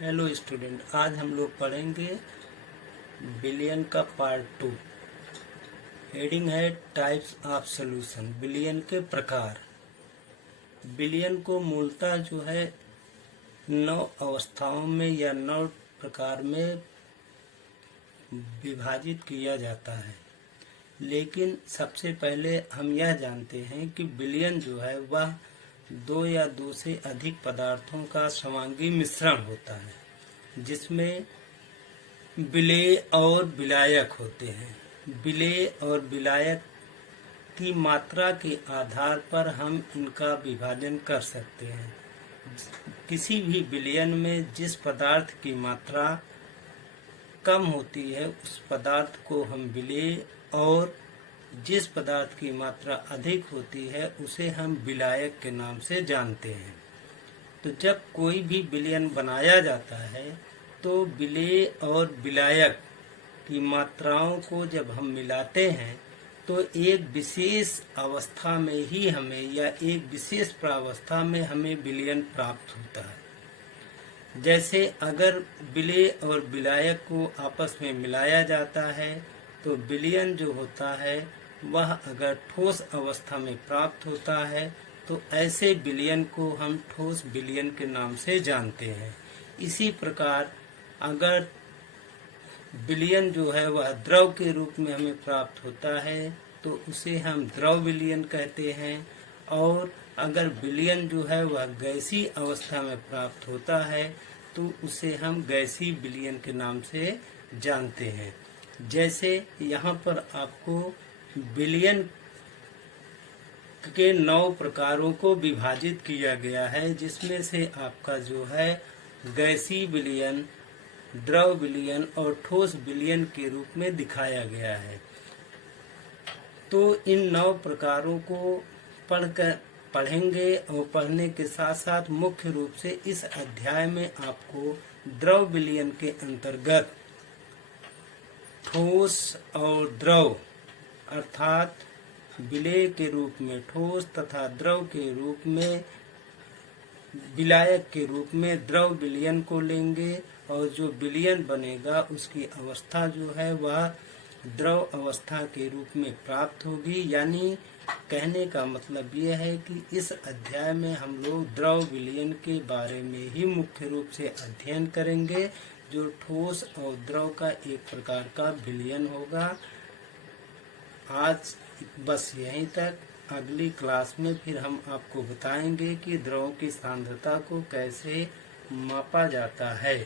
Hello student, आज हम लोग पढ़ेंगे बिलियन का पार्ट 2। हेडिंग है टाइप्स ऑफ सॉल्यूशन। बिलियन के प्रकार। बिलियन को मूलतः जो है 9 अवस्थाओं में या 9 प्रकार में विभाजित किया जाता है, लेकिन सबसे पहले हम यह जानते हैं कि बिलियन जो है वह 2 या 2 से अधिक पदार्थों का समांगी मिश्रण होता है, जिसमें विलेय और विलायक होते हैं। विलेय और विलायक की मात्रा के आधार पर हम इनका विभाजन कर सकते हैं। किसी भी विलयन में जिस पदार्थ की मात्रा कम होती है उस पदार्थ को हम विलेय, और जिस पदार्थ की मात्रा अधिक होती है उसे हम विलायक के नाम से जानते हैं। तो जब कोई भी विलयन बनाया जाता है तो विलेय और विलायक की मात्राओं को जब हम मिलाते हैं तो एक विशेष अवस्था में ही हमें या एक विशेष प्रावस्था में हमें विलयन प्राप्त होता है। जैसे अगर विलेय और विलायक को आपस में मिलाया जाता है तो विलयन जो होता है वह अगर ठोस अवस्था में प्राप्त होता है तो ऐसे विलयन को हम ठोस विलयन के नाम से जानते हैं। इसी प्रकार अगर विलयन जो है वह द्रव के रूप में हमें प्राप्त होता है तो उसे हम द्रव विलयन कहते हैं, और अगर विलयन जो है वह गैसीय अवस्था में प्राप्त होता है तो उसे हम गैसीय विलयन के नाम से जानते हैं। जैसे यहाँ पर आपको विलयन के 9 प्रकारों को विभाजित किया गया है, जिसमें से आपका जो है गैसीय विलयन, द्रव विलयन और ठोस विलयन के रूप में दिखाया गया है। तो इन 9 प्रकारों को पढ़ेंगे और पढ़ने के साथ साथ मुख्य रूप से इस अध्याय में आपको द्रव विलयन के अंतर्गत ठोस और द्रव अर्थात विलेय के रूप में ठोस तथा द्रव के रूप में विलायक के रूप में द्रव विलयन को लेंगे, और जो विलयन बनेगा उसकी अवस्था जो है वह द्रव अवस्था के रूप में प्राप्त होगी। यानी कहने का मतलब यह है कि इस अध्याय में हम लोग द्रव विलयन के बारे में ही मुख्य रूप से अध्ययन करेंगे, जो ठोस और द्रव का एक प्रकार का विलयन होगा। आज बस यहीं तक। अगली क्लास में फिर हम आपको बताएंगे कि द्रव की सांद्रता को कैसे मापा जाता है।